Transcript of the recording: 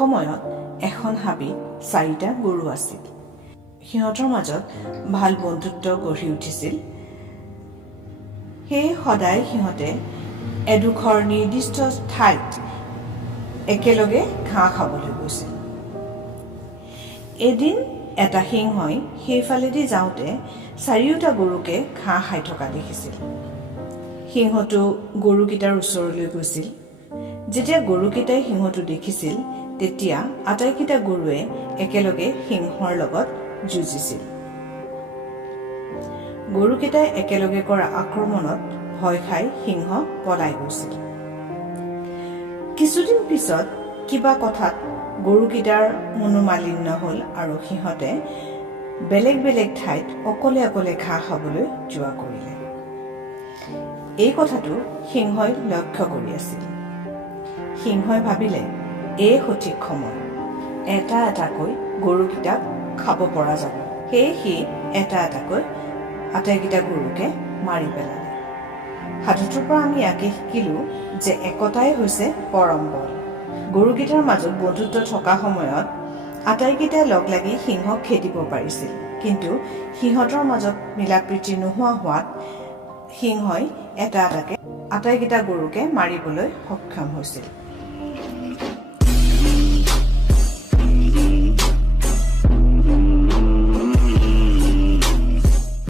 এসময়ত এখন হাবিত 4টা গৰু আছিল। সিহঁতৰ মাজত ভাল বন্ধুত্ব গঢ়ি উঠিছিল। সেয়ে সদায় সিহঁতে এডোখৰ নিৰ্দিষ্ট ঠাইত একেলগে ঘাঁহ খাবলৈ গৈছিল। এদিন এটা সিংহই সেইফালেদি যাওঁতে 4টা গৰুকে ঘাঁহ খাই থকা দেখিছিল। সিংহটো গৰুকেইটাৰ ওচৰলৈ গৈছিল। যেতিয়া গৰুকেইটাই সিংহটো দেখিছিল, তেতিয়া আটাইকেইটা গৰুৱে একেলগে সিংহৰ লগত যুঁজিছিল। গৰুকেইটাই একেলগে কৰা আক্ৰমণত ভয় খাই সিংহ পলাই গৈছিল। কিছুদিন পিছত কিবা কথাত গৰুকেইটাৰ মনোমালিন্য হ'ল আৰু সিহঁতে বেলেগ বেলেগ ঠাইত অকলে অকলে ঘাঁহ খাবলৈ যোৱা কৰিলে। এই কথাটো সিংহই লক্ষ্য কৰি আছিল। সিংহই ভাবিলে, এই সঠিক সময়, এটা এটাকৈ গৰুকেইটাক খাব পৰা যাব। সেয়ে সি এটা এটাকৈ আটাইকেইটা গৰুকে মাৰি পেলালে। সাধুটোৰ পৰা আমি ইয়াকে শিকিলোঁ যে একতাই হৈছে পৰম বল। গৰুকেইটাৰ মাজত বন্ধুত্ব থকা সময়ত আটাইকেইটাই লগ লাগি সিংহক খেদিব পাৰিছিল, কিন্তু সিহঁতৰ মাজত মিলাপ্ৰীতি নোহোৱা হোৱাত সিংহই এটা এটাকে আটাইকেইটা গৰুকে মাৰিবলৈ সক্ষম হৈছিল।